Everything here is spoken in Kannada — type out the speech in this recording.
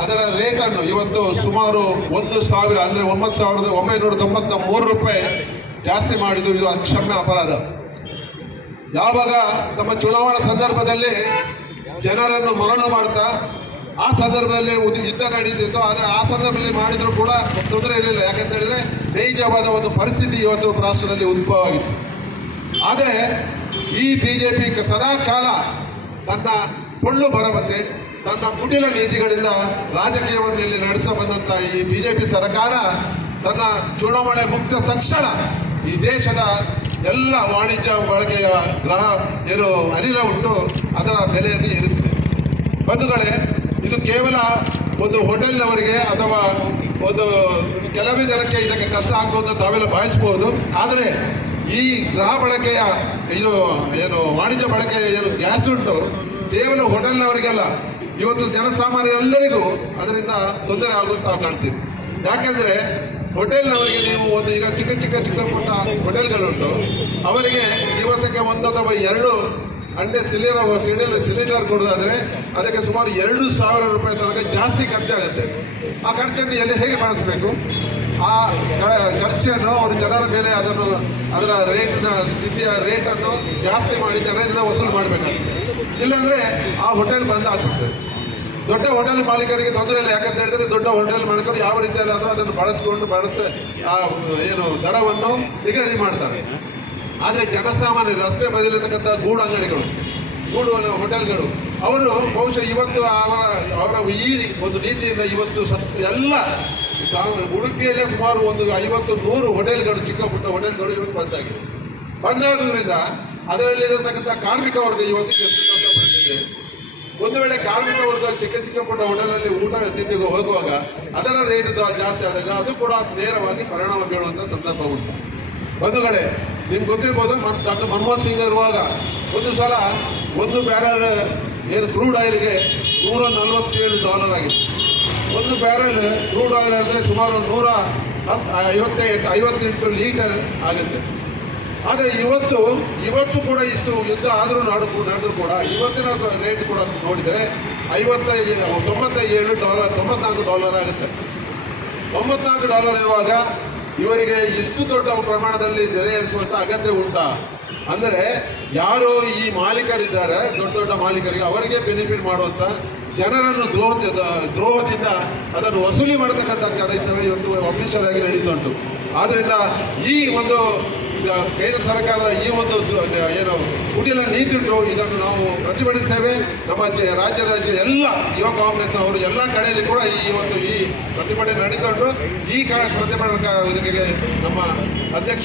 ಅದರ ರೇಟನ್ನು ಇವತ್ತು ಸುಮಾರು 1,000 ಅಂದರೆ 9,993 ರೂಪಾಯಿ ಜಾಸ್ತಿ ಮಾಡಿದ್ದು ಇದು ಅಕ್ಷಮ್ಯ ಅಪರಾಧ. ಯಾವಾಗ ನಮ್ಮ ಚುನಾವಣಾ ಸಂದರ್ಭದಲ್ಲಿ ಜನರನ್ನು ಮರಣ ಮಾಡ್ತಾ ಆ ಸಂದರ್ಭದಲ್ಲಿ ಯುದ್ಧ ನಡೀತಿತ್ತು, ಆದರೆ ಆ ಸಂದರ್ಭದಲ್ಲಿ ಮಾಡಿದ್ರು ಕೂಡ ತೊಂದರೆ ಇರಲಿಲ್ಲ. ಯಾಕಂತ ಹೇಳಿದ್ರೆ ನೈಜವಾದ ಒಂದು ಪರಿಸ್ಥಿತಿ ಇವತ್ತು ರಾಷ್ಟ್ರದಲ್ಲಿ ಉದ್ಭವ ಆಗಿತ್ತು. ಆದರೆ ಈ ಬಿಜೆಪಿ ಸದಾ ಕಾಲ ತನ್ನ ಪೊಳ್ಳು ಭರವಸೆ, ತನ್ನ ಕುಟಿಲ ನೀತಿಗಳಿಂದ ರಾಜಕೀಯವನ್ನು ಇಲ್ಲಿ ನಡೆಸ ಬಂದಂಥ ಈ ಬಿಜೆಪಿ ಸರ್ಕಾರ ತನ್ನ ಚುನಾವಣೆ ಮುಕ್ತ ತಕ್ಷಣ ಈ ದೇಶದ ಎಲ್ಲ ವಾಣಿಜ್ಯ ಬಳಕೆಯ ಏನು ಅನಿಲ ಉಂಟು ಅದರ ಬೆಲೆಯನ್ನು ಏರಿಸಿದೆ. ಬಂಧುಗಳೇ, ಇದು ಕೇವಲ ಒಂದು ಹೋಟೆಲ್ನವರಿಗೆ ಅಥವಾ ಒಂದು ಕೆಲವೇ ಜನಕ್ಕೆ ಇದಕ್ಕೆ ಕಷ್ಟ ಆಗ್ಬೋದು ಅಂತ ತಾವೆಲ್ಲ ಭಾವಿಸ್ಬೋದು. ಆದರೆ ಈ ಗೃಹ ಬಳಕೆಯ ಇದು ಏನು ವಾಣಿಜ್ಯ ಬಳಕೆಯ ಏನು ಗ್ಯಾಸ್ ಉಂಟು ಕೇವಲ ಹೋಟೆಲ್ನವರಿಗೆಲ್ಲ, ಇವತ್ತು ಜನಸಾಮಾನ್ಯರೆಲ್ಲರಿಗೂ ಅದರಿಂದ ತೊಂದರೆ ಆಗುತ್ತಾ ಕಾಣ್ತೀವಿ. ಯಾಕೆಂದರೆ ಹೋಟೆಲ್ನವರಿಗೆ ನೀವು ಒಂದು ಈಗ ಚಿಕ್ಕ ಪುಟ್ಟ ಹೋಟೆಲ್ಗಳುಂಟು, ಅವರಿಗೆ ದಿವಸಕ್ಕೆ 1 ಅಥವಾ 2 ಅಂಡೆ ಸಿಲಿಂಡರ್ ಕೊಡೋದಾದರೆ ಅದಕ್ಕೆ ಸುಮಾರು 2,000 ರೂಪಾಯಿ ತನಕ ಜಾಸ್ತಿ ಖರ್ಚಾಗುತ್ತೆ. ಆ ಖರ್ಚನ್ನು ಹೇಗೆ ಬಳಸಬೇಕು? ಆ ಖರ್ಚನ್ನು ಅವರು ಜನರ ಮೇಲೆ ಅದರ ತಿಂಡಿಯ ರೇಟನ್ನು ಜಾಸ್ತಿ ಮಾಡಿ ಜನರಿಂದ ವಸೂಲು ಮಾಡಬೇಕಾಗುತ್ತೆ. ಇಲ್ಲಾಂದರೆ ಆ ಹೋಟೆಲ್ ಬಂದ್ ಆಗ್ತದೆ. ದೊಡ್ಡ ಹೋಟೆಲ್ ಮಾಲೀಕರಿಗೆ ತೊಂದರೆ ಇಲ್ಲ. ಯಾಕಂತ ಹೇಳಿದ್ರೆ ದೊಡ್ಡ ಹೋಟೆಲ್ ಮಾಲೀಕರು ಯಾವ ರೀತಿಯಲ್ಲಿ ಆದರೂ ಅದನ್ನು ಬಳಸಿ ಏನು ದರವನ್ನು ನಿಗದಿ ಮಾಡ್ತಾರೆ. ಆದರೆ ಜನಸಾಮಾನ್ಯ ರಸ್ತೆ ಬದಲಿರ್ತಕ್ಕಂಥ ಗೂಡು ಅಂಗಡಿಗಳು, ಗೂಡು ಹೋಟೆಲ್ಗಳು, ಅವರು ಬಹುಶಃ ಇವತ್ತು ಅವರ ಈ ಒಂದು ನೀತಿಯಿಂದ ಇವತ್ತು ಎಲ್ಲ ಉಡುಪಿಯಲ್ಲೇ ಸುಮಾರು ಒಂದು 50-100 ಹೋಟೆಲ್ಗಳು, ಚಿಕ್ಕ ಪುಟ್ಟ ಹೋಟೆಲ್ಗಳು ಇವತ್ತು ಬಂದಾಗುವುದರಿಂದ ಅದರಲ್ಲಿರತಕ್ಕಂಥ ಕಾರ್ಮಿಕ ವರ್ಗ ಇವತ್ತು ಎಷ್ಟು ಕಷ್ಟಪಡ್ತಿದೆ. ಒಂದು ವೇಳೆ ಕಾರ್ಮಿಕ ವರ್ಗ ಚಿಕ್ಕ ಪುಟ್ಟ ಹೋಟೆಲಲ್ಲಿ ಊಟ ತಿಂಡಿಗೆ ಹೋಗುವಾಗ ಅದರ ರೇಟ್ ಜಾಸ್ತಿ ಆದಾಗ ಅದು ಕೂಡ ನೇರವಾಗಿ ಪರಿಣಾಮ ಬೀಳುವಂಥ ಸಂದರ್ಭ ಉಂಟು. ಬಂಧುಗಳೇ, ನಿಮ್ಗೆ ಗೊತ್ತಿರ್ಬೋದು, ಡಾಕ್ಟರ್ ಮನಮೋಹನ್ ಸಿಂಗ್ ಇರುವಾಗ ಒಂದು ಸಲ 1 ಬ್ಯಾರಲ್ ಏನು ಕ್ರೂಡ್ ಆಯಿಲ್ಗೆ $147 ಆಗಿತ್ತು. 1 ಬ್ಯಾರಲ್ ಕ್ರೂಡ್ ಆಯಿಲ್ ಅಂದರೆ ಸುಮಾರು 158 ಲೀಟರ್ ಆಗುತ್ತೆ. ಆದರೆ ಇವತ್ತು ಕೂಡ ಇಷ್ಟು ಯುದ್ಧ ಆದರೂ ನಡೆದರೂ ಕೂಡ ಇವತ್ತಿನ ರೇಟ್ ಕೂಡ ನೋಡಿದರೆ $94 ಆಗುತ್ತೆ. $94 ಇರುವಾಗ ಇವರಿಗೆ ಇಷ್ಟು ದೊಡ್ಡ ಪ್ರಮಾಣದಲ್ಲಿ ಬೆಲೆ ಏರಿಸುವಂಥ ಅಗತ್ಯ ಉಂಟಾ? ಅಂದರೆ ಯಾರು ಈ ಮಾಲೀಕರಿದ್ದಾರೆ, ದೊಡ್ಡ ಮಾಲೀಕರಿಗೆ ಅವರಿಗೆ ಬೆನಿಫಿಟ್ ಮಾಡುವಂಥ ಜನರನ್ನು ದ್ರೋಹದಿಂದ ಅದನ್ನು ವಸೂಲಿ ಮಾಡತಕ್ಕಂಥ ಕಾರ್ಯಕ್ರಮ ಇವತ್ತು ಅಫಿಷಿಯಲ್ ಆಗಿ ನಡೀತುಂಟು. ಆದ್ದರಿಂದ ಈ ಒಂದು ಕೇಂದ್ರ ಸರ್ಕಾರದ ಈ ಒಂದು ಏನು ಕುಟಿಲ ನೀತಿ ಉಂಟು, ಇದನ್ನು ನಾವು ಪ್ರತಿಭಟಿಸ್ತೇವೆ. ನಮ್ಮ ರಾಜ್ಯದ ಎಲ್ಲ ಯುವ ಕಾಂಗ್ರೆಸ್ ಅವರು ಎಲ್ಲ ಕಡೆಯಲ್ಲಿ ಕೂಡ ಇವತ್ತು ಈ ಪ್ರತಿಭಟನೆ ನಡೀತಾ ಉಂಟು. ಈ ಪ್ರತಿಭಟನೆ ಇದಕ್ಕೆ ನಮ್ಮ ಅಧ್ಯಕ್ಷ